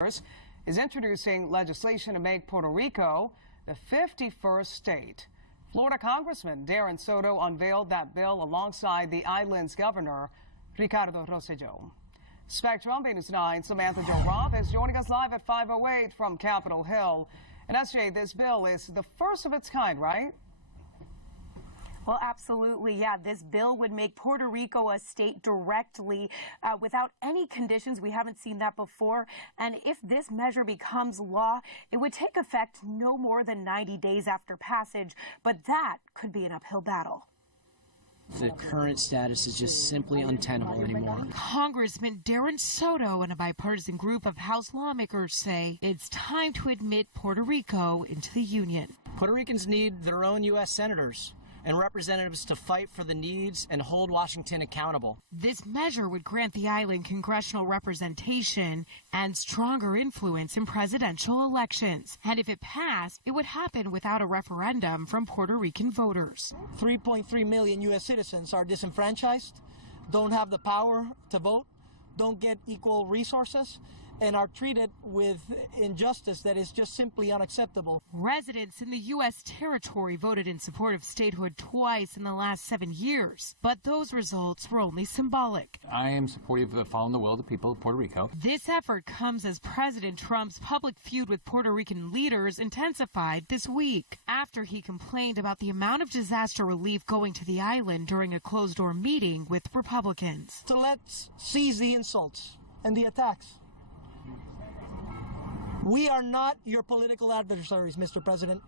is introducing legislation to make Puerto Rico the 51st state. Florida Congressman Darren Soto unveiled that bill alongside the island's governor, Ricardo Rosselló. Spectrum BN9 Samantha-Jo is joining us live at 5:08 from Capitol Hill. And SJ, this bill is the first of its kind, right? Well, absolutely, yeah. This bill would make Puerto Rico a state directly without any conditions. We haven't seen that before. And if this measure becomes law, it would take effect no more than 90 days after passage. But that could be an uphill battle. The current status is just simply untenable anymore. Congressman Darren Soto and a bipartisan group of House lawmakers say it's time to admit Puerto Rico into the Union. Puerto Ricans need their own U.S. senators and representatives to fight for the needs and hold Washington accountable. This measure would grant the island congressional representation and stronger influence in presidential elections. And if it passed, it would happen without a referendum from Puerto Rican voters. 3.3 million U.S. citizens are disenfranchised, don't have the power to vote, don't get equal resources, and are treated with injustice that is just simply unacceptable. Residents in the U.S. territory voted in support of statehood twice in the last 7 years, but those results were only symbolic. I am supportive of following the will of the people of Puerto Rico. This effort comes as President Trump's public feud with Puerto Rican leaders intensified this week after he complained about the amount of disaster relief going to the island during a closed-door meeting with Republicans. So let's cease the insults and the attacks. We are not your political adversaries, Mr. President.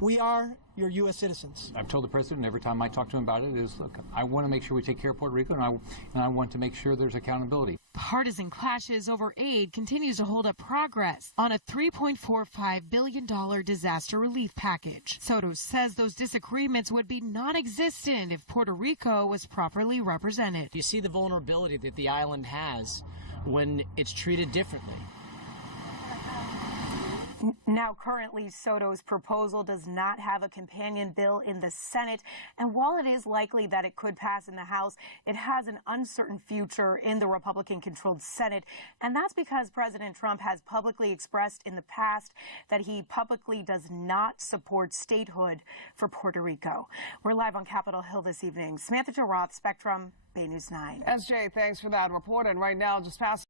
We are your U.S. citizens. I've told the president every time I talk to him about it is, look, I want to make sure we take care of Puerto Rico, and I want to make sure there's accountability. Partisan clashes over aid continues to hold up progress on a $3.45 billion disaster relief package. Soto says those disagreements would be non-existent if Puerto Rico was properly represented. You see the vulnerability that the island has when it's treated differently. Now, currently, Soto's proposal does not have a companion bill in the Senate, and while it is likely that it could pass in the House, it has an uncertain future in the Republican-controlled Senate, and that's because President Trump has publicly expressed in the past that he publicly does not support statehood for Puerto Rico. We're live on Capitol Hill this evening. Samantha-Jo, Spectrum, BN9. SJ, thanks for that report. And right now, just past